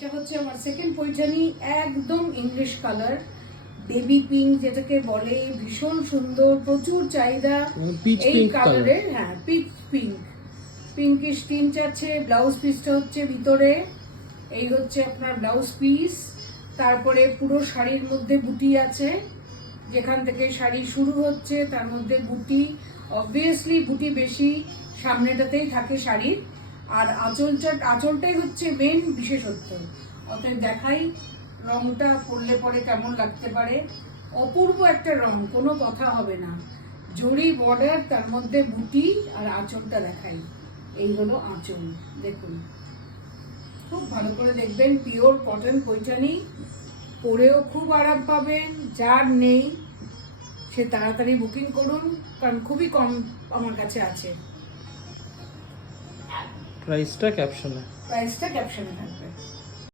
এটা হচ্ছে আমার সেকেন্ড পৈঠানি, একদম ইংলিশ কালার, বেবি পিঙ্ক যেটাকে বলে, ভীষণ সুন্দর, প্রচুর চাহিদা এই কালারের। হ্যাঁ, পিচ পিঙ্ক, পিঙ্কিশ টিঞ্চ আছে। ব্লাউজ পিসটা হচ্ছে ভিতরে, এই হচ্ছে আপনার ব্লাউজ পিস। তারপরে পুরো শাড়ির মধ্যে বুটি আছে, যেখান থেকে শাড়ি শুরু হচ্ছে তার মধ্যে বুটি। অবভিয়াসলি বুটি বেশি সামনেটাতেই থাকে শাড়ির, আর আঁচলটাই হচ্ছে মেন বিশেষত্ব। অতএব দেখাই রংটা পরলে পরে কেমন লাগতে পারে। অপূর্ব একটা রং, কোনো কথা হবে না। জরি বর্ডার, তার মধ্যে বুটি, আর আঁচলটা দেখাই। এই হলো আঁচল, দেখুন। খুব ভালো করে দেখবেন, পিওর কটন পৈঠানি, পরেও খুব আরাম পাবেন। যার নেই সে তাড়াতাড়ি বুকিং করুন, কারণ খুবই কম আমার কাছে আছে। প্রাইসটা ক্যাপশনে থাকবে।